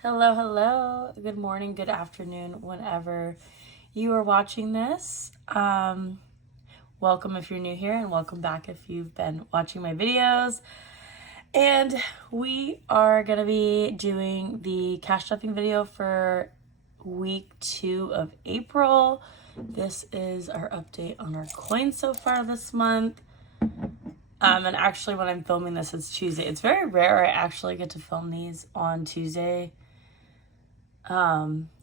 Hello, hello. Good morning, good afternoon, whenever you are watching this. Welcome if you're new here, and welcome back if you've been watching my videos. And we are going to be doing the cash stuffing video for week 2 of April. This is our update on our coins so far this month. And actually, when I'm filming this, it's Tuesday. It's very rare I actually get to film these on Tuesday.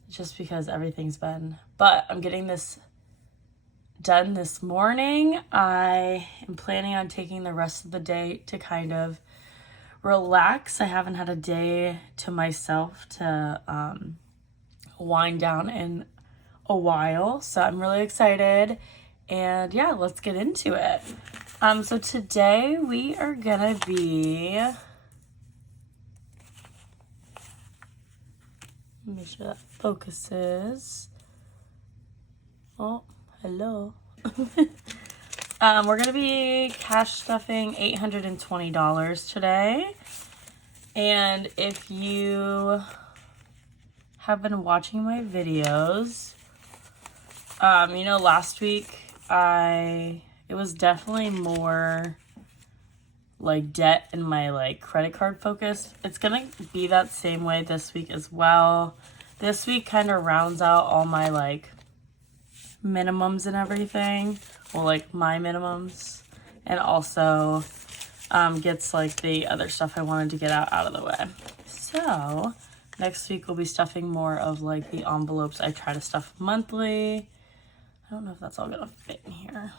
Just because everything's been, but I'm getting this done this morning. I am planning on taking the rest of the day to kind of relax. I haven't had a day to myself to wind down in a while, so I'm really excited. And yeah, let's get into it. So today we are gonna be, make sure that focuses. Oh, hello. We're going to be cash stuffing $820 today. And if you have been watching my videos, last week it was definitely more like debt and my like credit card focus. It's gonna be that same way this week as well. This week kind of rounds out all my like minimums and everything. Well, like my minimums, and also gets like the other stuff I wanted to get out of the way. So next week we'll be stuffing more of like the envelopes I try to stuff monthly. I don't know if that's all gonna fit in here.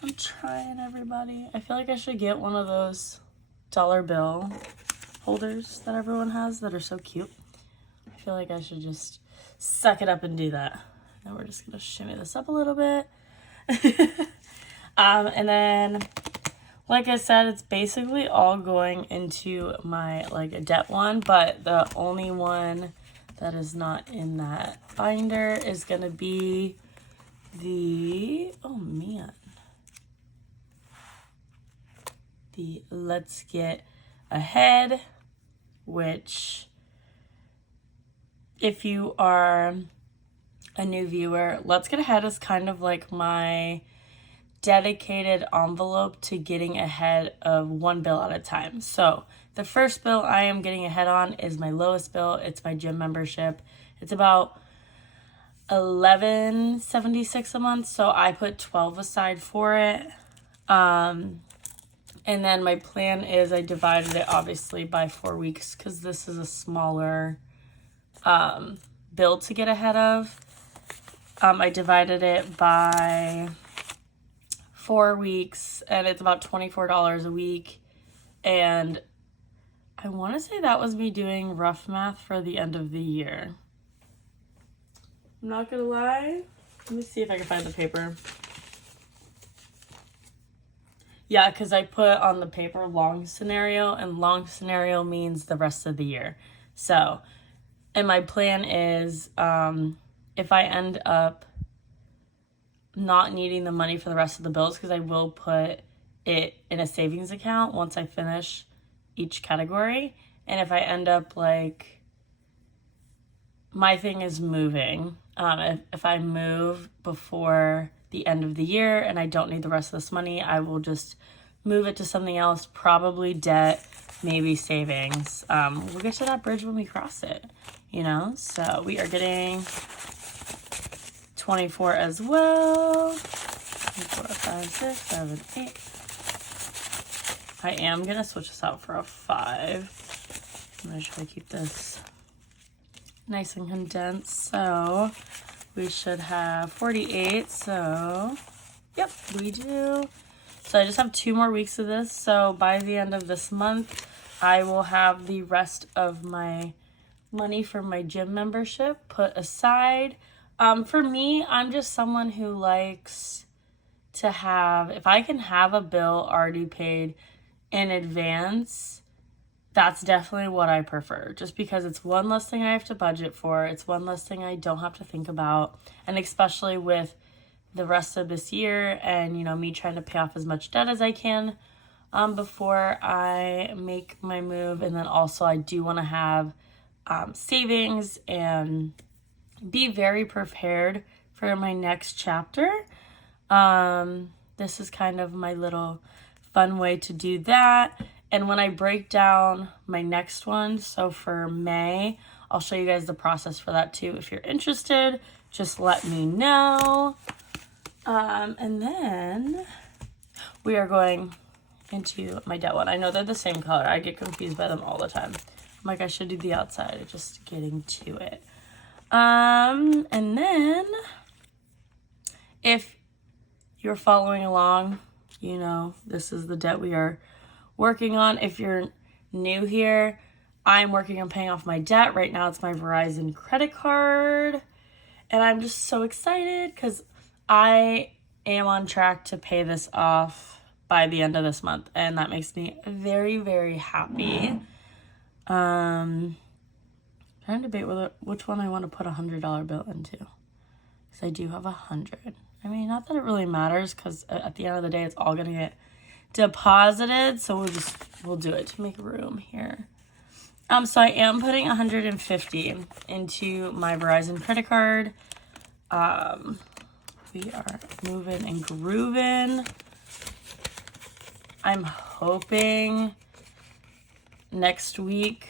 I'm trying, everybody. I feel like I should get one of those dollar bill holders that everyone has that are so cute. I feel like I should just suck it up and do that. And we're just gonna shimmy this up a little bit. And then, like I said, it's basically all going into my like debt one, but the only one that is not in that binder is gonna be the, oh man, the Let's Get Ahead, which if you are a new viewer, Let's Get Ahead is kind of like my dedicated envelope to getting ahead of one bill at a time. So the first bill I am getting ahead on is my lowest bill. It's my gym membership. It's about $11.76 a month, so I put $12 aside for it. And then my plan is I divided it obviously by 4 weeks because this is a smaller bill to get ahead of. I divided it by 4 weeks, and it's about $24 a week. And I want to say that was me doing rough math for the end of the year. I'm not gonna lie. Let me see if I can find the paper. Yeah, because I put on the paper long scenario, and long scenario means the rest of the year. So, and my plan is if I end up not needing the money for the rest of the bills, because I will put it in a savings account once I finish each category. And if I end up like, my thing is moving. If I move before the end of the year and I don't need the rest of this money, I will just move it to something else, probably debt, maybe savings. We'll get to that bridge when we cross it, So we are getting 24 as well. 4, 5, 6, 7, 8. I am gonna switch this out for a 5. I'm gonna try to keep this nice and condensed. So we should have 48. So yep, we do. So I just have 2 more weeks of this. So by the end of this month, I will have the rest of my money for my gym membership put aside. For me, I'm just someone who likes to have, if I can have a bill already paid in advance, that's definitely what I prefer, just because it's one less thing I have to budget for. It's one less thing I don't have to think about. And especially with the rest of this year and, me trying to pay off as much debt as I can before I make my move. And then also I do want to have savings and be very prepared for my next chapter. This is kind of my little fun way to do that. And when I break down my next one, so for May, I'll show you guys the process for that too. If you're interested, just let me know. And then we are going into my debt one. I know they're the same color. I get confused by them all the time. I'm like, I should do the outside. Just getting to it. And then if you're following along, you know, this is the debt we are working on. If you're new here, I'm working on paying off my debt. Right now it's my Verizon credit card. And I'm just so excited because I am on track to pay this off by the end of this month. And that makes me very, very happy. Trying to debate which one I want to put $100 bill into. Because I do have 100. I mean, not that it really matters because at the end of the day, it's all going to get deposited. So we'll do it to make room here. So I am putting 150 into my Verizon credit card. We are moving and grooving. I'm hoping next week,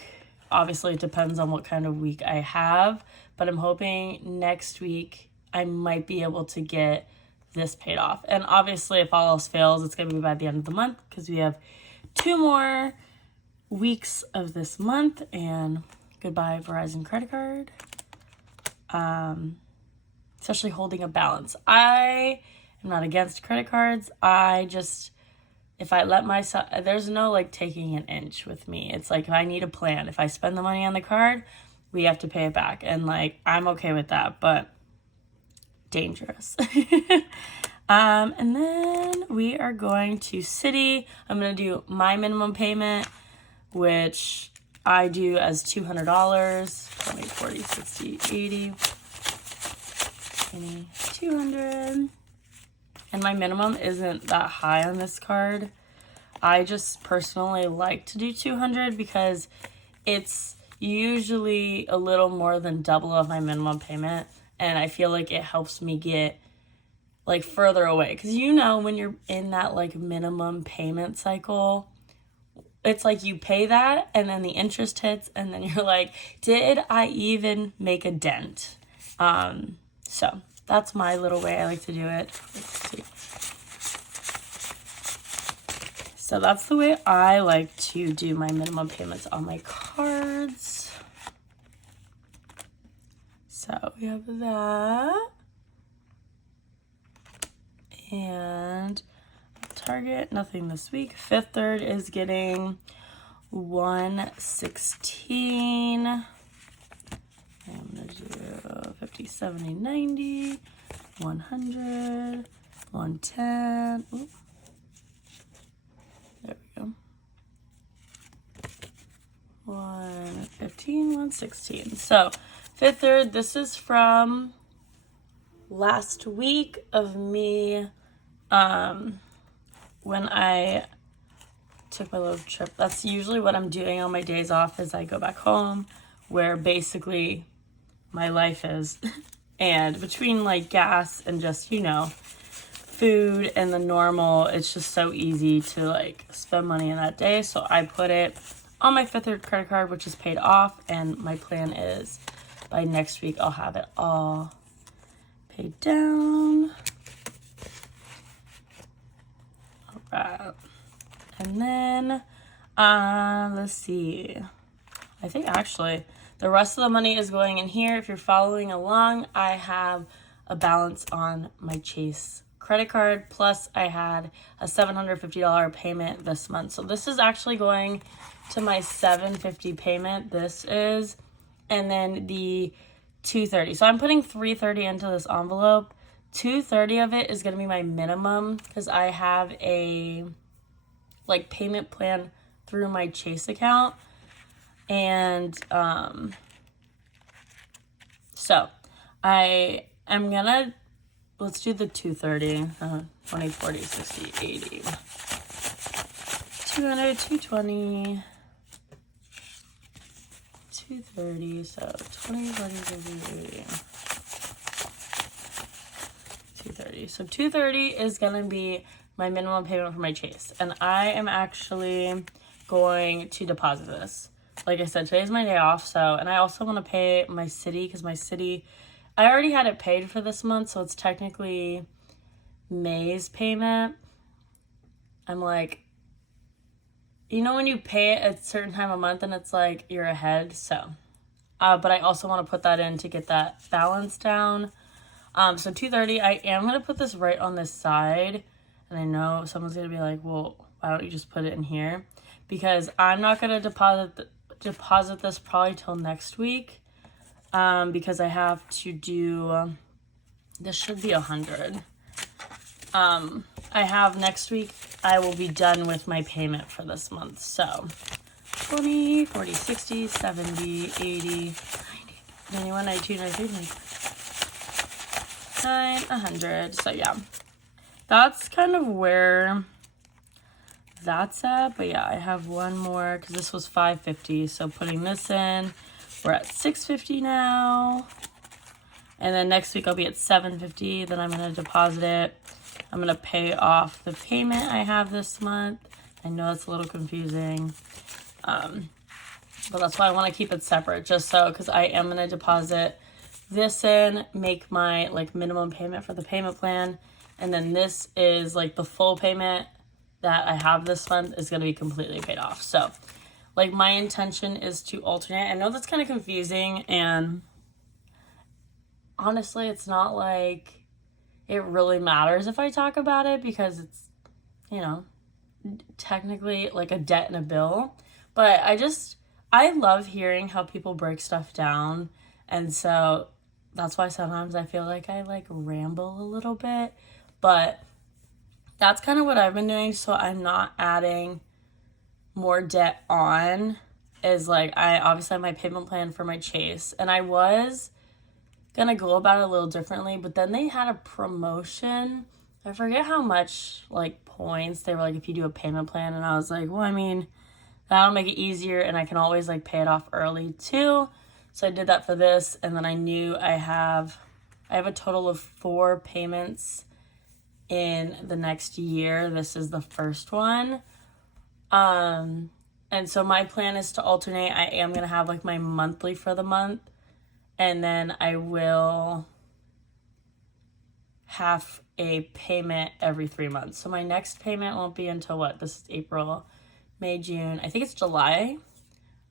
obviously it depends on what kind of week I have, but I'm hoping next week I might be able to get this paid off. And obviously if all else fails, it's going to be by the end of the month because we have 2 more weeks of this month. And goodbye Verizon credit card. Especially holding a balance. I am not against credit cards. If I let myself, there's no like taking an inch with me. It's like if I need a plan. If I spend the money on the card, we have to pay it back. And like, I'm okay with that, but dangerous. And then we are going to Citi. I'm going to do my minimum payment, which I do as $200. 20, 40, 60, 80, 20, 200. And my minimum isn't that high on this card. I just personally like to do 200 because it's usually a little more than double of my minimum payment. And I feel like it helps me get like further away. Because you know when you're in that like minimum payment cycle, it's like you pay that and then the interest hits and then you're like, did I even make a dent? So that's my little way I like to do it. Let's see. So that's the way I like to do my minimum payments on my cards. So we have that. And Target, nothing this week. Fifth Third is getting 116. I'm gonna do 50, 70, 90, 100, 110. Ooh. There we go. 115, 116. So Fifth Third, this is from last week of me when I took my little trip. That's usually what I'm doing on my days off is I go back home where basically my life is. And between like gas and just, you know, food and the normal, it's just so easy to like spend money in that day. So I put it on my Fifth Third credit card, which is paid off. And my plan is by next week, I'll have it all paid down. All right. And then, let's see. I think actually the rest of the money is going in here. If you're following along, I have a balance on my Chase credit card. Plus I had a $750 payment this month. So this is actually going to my $750 payment. This is, and then the $230. So I'm putting $330 into this envelope. $230 of it is going to be my minimum because I have a like payment plan through my Chase account. And so I am gonna, let's do the 230, 20, 40, 60, 80, 200, 220, 230, so 20, 40, 50, 80. 230. So 230 is gonna be my minimum payment for my Chase. And I am actually going to deposit this. Like I said, today's my day off, so, and I also want to pay my city, because my city, I already had it paid for this month, so it's technically May's payment. I'm like, you know when you pay it at a certain time of month and it's like you're ahead, so. But I also want to put that in to get that balance down. So 230, I am going to put this right on this side. And I know someone's going to be like, well, why don't you just put it in here? Because I'm not going to deposit this probably till next week. Because I have to do, this should be 100. I have next week, I will be done with my payment for this month. So 20, 40, 60, 70, 80, 90, 91, 92, 93, 99, 100. So yeah, that's kind of where that's at. But yeah, I have one more because this was 550. So putting this in, we're at 650 now. And then next week I'll be at 750. Then I'm going to deposit it. I'm going to pay off the payment I have this month. I know it's a little confusing. But that's why I want to keep it separate, just so, because I am going to deposit this in, make my like minimum payment for the payment plan. And then this is like the full payment that I have this month is going to be completely paid off. So like my intention is to alternate. I know that's kind of confusing, and honestly, it's not like it really matters if I talk about it, because it's, you know, technically like a debt and a bill. But I love hearing how people break stuff down. And so that's why sometimes I feel like I like ramble a little bit. But that's kind of what I've been doing. So I'm not adding more debt on. Is like, I obviously have my payment plan for my Chase. And I was gonna go about it a little differently, but then they had a promotion. I forget how much like points they were like if you do a payment plan, and I was like, well, I mean, that'll make it easier, and I can always like pay it off early too. So I did that for this, and then I knew I have a total of 4 payments in the next year. This is the first one. And so my plan is to alternate. I am gonna have like my monthly for the month, and then I will have a payment every 3 months. So my next payment won't be until what? This is April, May, June. I think it's July.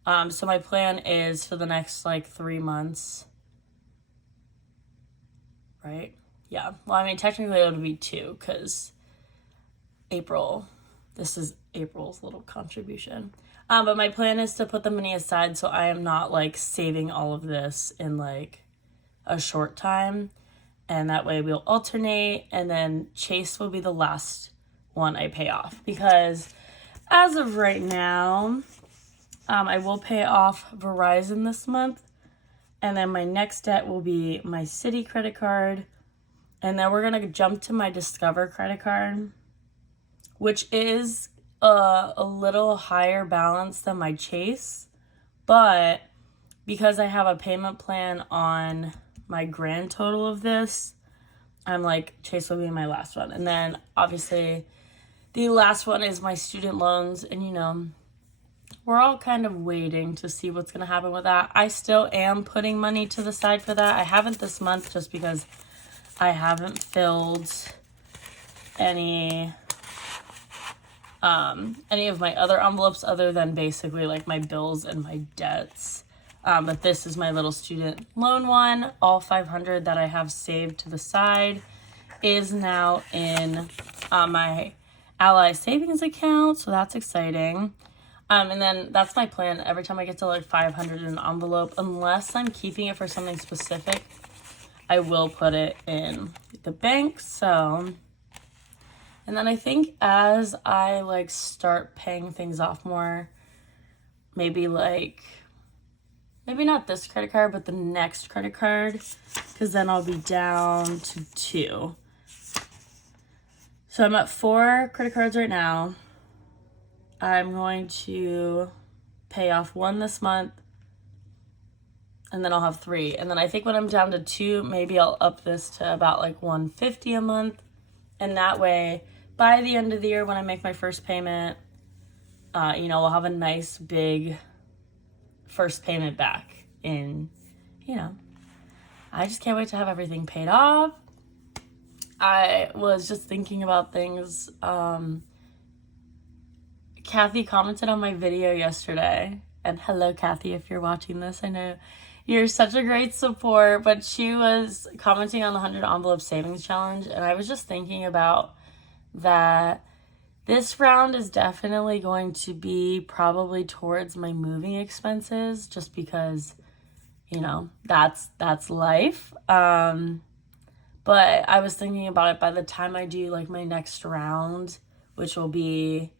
So my plan is for the next like 3 months. Right? Yeah. Well, I mean, technically it would be 2 because April, this is April's little contribution. But my plan is to put the money aside so I am not like saving all of this in like a short time. And that way we'll alternate, and then Chase will be the last one I pay off. Because as of right now, I will pay off Verizon this month. And then my next debt will be my Citi credit card. And then we're going to jump to my Discover credit card, which is a little higher balance than my Chase. But because I have a payment plan on my grand total of this, I'm like, Chase will be my last one. And then obviously the last one is my student loans. And you know, we're all kind of waiting to see what's going to happen with that. I still am putting money to the side for that. I haven't this month just because I haven't filled any of my other envelopes other than basically like my bills and my debts. But this is my little student loan one. All 500 that I have saved to the side is now in my Ally savings account. So that's exciting. And then that's my plan. Every time I get to like 500 in an envelope, unless I'm keeping it for something specific, I will put it in the bank. So, and then I think as I like start paying things off more, maybe not this credit card, but the next credit card, because then I'll be down to 2. So I'm at 4 credit cards right now. I'm going to pay off 1 this month, and then I'll have 3. And then I think when I'm down to 2, maybe I'll up this to about like $150 a month. And that way, by the end of the year when I make my first payment, you know, we'll have a nice big first payment back in, you know, I just can't wait to have everything paid off. I was just thinking about things. Kathy commented on my video yesterday, and hello Kathy if you're watching this. I know you're such a great support, but she was commenting on the 100 envelope savings challenge, and I was just thinking about that this round is definitely going to be probably towards my moving expenses, just because, you know, that's life. But I was thinking about it by the time I do like my next round, which will be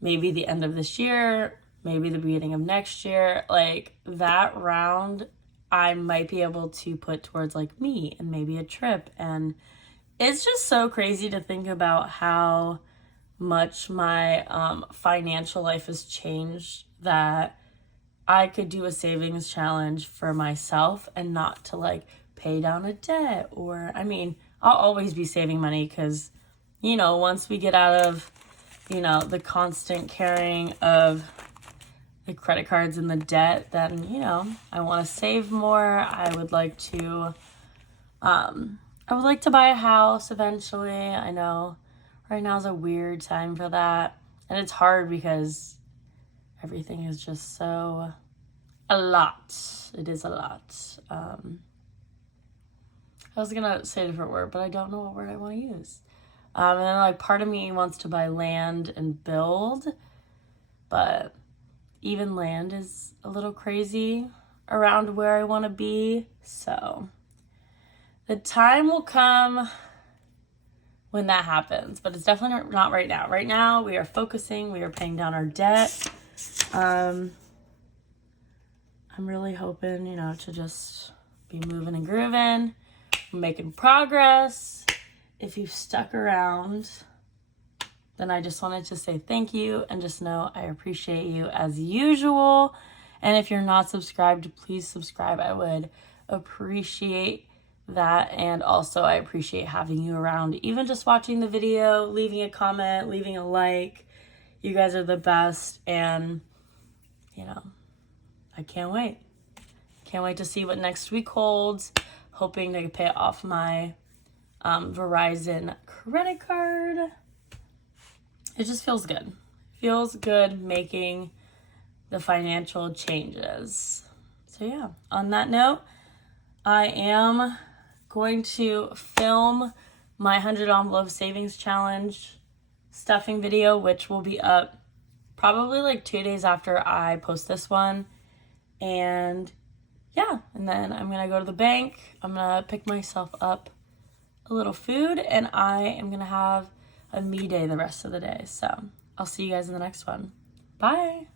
maybe the end of this year, maybe the beginning of next year, like that round I might be able to put towards like me and maybe a trip. And it's just so crazy to think about how much my financial life has changed, that I could do a savings challenge for myself and not to like pay down a debt. Or, I mean, I'll always be saving money because, you know, once we get out of, you know, the constant carrying of the credit cards and the debt, then, you know, I want to save more. I would like to buy a house eventually. I know right now is a weird time for that. And it's hard because everything is just so a lot. It is a lot. I was gonna say a different word, but I don't know what word I want to use. And then like part of me wants to buy land and build, but even land is a little crazy around where I want to be. So the time will come when that happens, but it's definitely not right now. Right now we are focusing, we are paying down our debt. I'm really hoping, you know, to just be moving and grooving, making progress. If you've stuck around, then I just wanted to say thank you and just know I appreciate you as usual. And if you're not subscribed, please subscribe. I would appreciate that. And also I appreciate having you around, even just watching the video, leaving a comment, leaving a like. You guys are the best. And, you know, I can't wait. Can't wait to see what next week holds. Hoping to pay off my Verizon credit card. It just feels good. Feels good making the financial changes. So yeah, on that note, I am going to film my 100 envelope savings challenge stuffing video, which will be up probably like 2 days after I post this one. And yeah, and then I'm gonna go to the bank. I'm gonna pick myself up a little food, and I am gonna have a me day the rest of the day. So I'll see you guys in the next one. Bye.